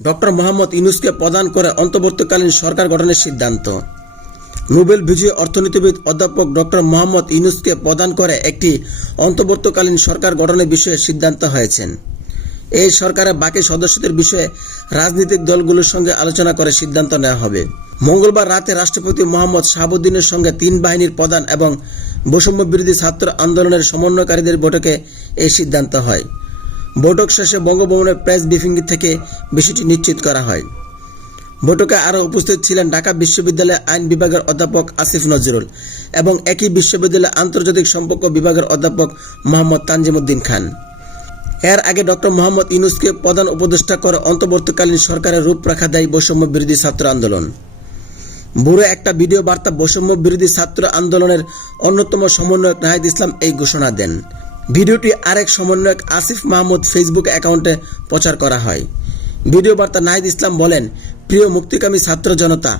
Doctor Mohammad ইউনুসকে প্রদান করে অন্তর্বর্তীকালীন সরকার গঠনের সিদ্ধান্ত। নোবেল বিজয়ী অর্থনীতিবিদ অধ্যাপক ডক্টর মোহাম্মদ ইউনুসকে প্রদান করে একটি অন্তর্বর্তীকালীন সরকার গঠনের বিষয়ে সিদ্ধান্ত হয়েছেন। এই সরকারের বাকি সদস্যদের বিষয়ে রাজনৈতিক দলগুলোর সঙ্গে আলোচনা করে সিদ্ধান্ত নেওয়া হবে। মঙ্গলবার রাতে রাষ্ট্রপতি মোহাম্মদ শাহাবুদ্দিনের সঙ্গে তিন বাহিনীর প্রধান এবং বৈষম্য বিরোধী ছাত্র আন্দোলনের সমন্বয়কারীদের বৈঠকে এই সিদ্ধান্ত হয়। বৈঠক শেষে বঙ্গভবনের প্রেস ব্রিফিং থেকে বিষয়টি নিশ্চিত করা হয়। বৈঠকে আরও উপস্থিত ছিলেন ঢাকা বিশ্ববিদ্যালয়ের আইন বিভাগের অধ্যাপক আসিফ নজরুল এবং একই বিশ্ববিদ্যালয়ের আন্তর্জাতিক সম্পর্ক বিভাগের অধ্যাপক মোহাম্মদ তানজিমুদ্দিন খান। এর আগে ডক্টর মোহাম্মদ ইউনুসকে প্রধান উপদেষ্টা করে অন্তর্বর্তীকালীন সরকারের রূপরেখা দেয় বৈষম্য বিরোধী ছাত্র আন্দোলন। বুড়ো একটা ভিডিও বার্তা বৈষম্য বিরোধী ছাত্র আন্দোলনের অন্যতম সমন্বয়ক নাহিদ ইসলাম এই ঘোষণা দেন। ভিডিওটি আরেক সমন্বয়ক আসিফ মাহমুদ ফেসবুক অ্যাকাউন্টে প্রচার করা হয়। ভিডিও বার্তা নাহিদ ইসলাম বলেন, প্রিয় মুক্তিকামী ছাত্র জনতা,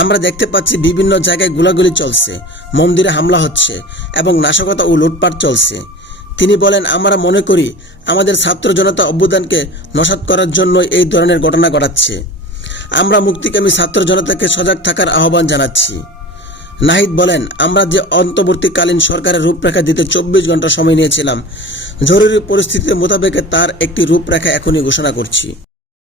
আমরা দেখতে পাচ্ছি বিভিন্ন জায়গায় গোলাগুলি চলছে, মন্দিরে হামলা হচ্ছে এবং নাশকতা ও লুটপাট চলছে। তিনি বলেন, আমরা মনে করি আমাদের ছাত্র জনতা অভ্যুত্থানকে নসাৎ করার জন্য এই ধরনের ঘটনা ঘটাচ্ছে। আমরা মুক্তিকামী ছাত্র জনতাকে সজাগ থাকার আহ্বান জানাচ্ছি। নাহিদ বলেন, আমরা যে অন্তর্বর্তীকালীন সরকারের রূপরেখা দিতে চব্বিশ ঘণ্টা সময় নিয়েছিলাম, জরুরি পরিস্থিতি মোতাবেক তার একটি রূপরেখা এখনই ঘোষণা করছি।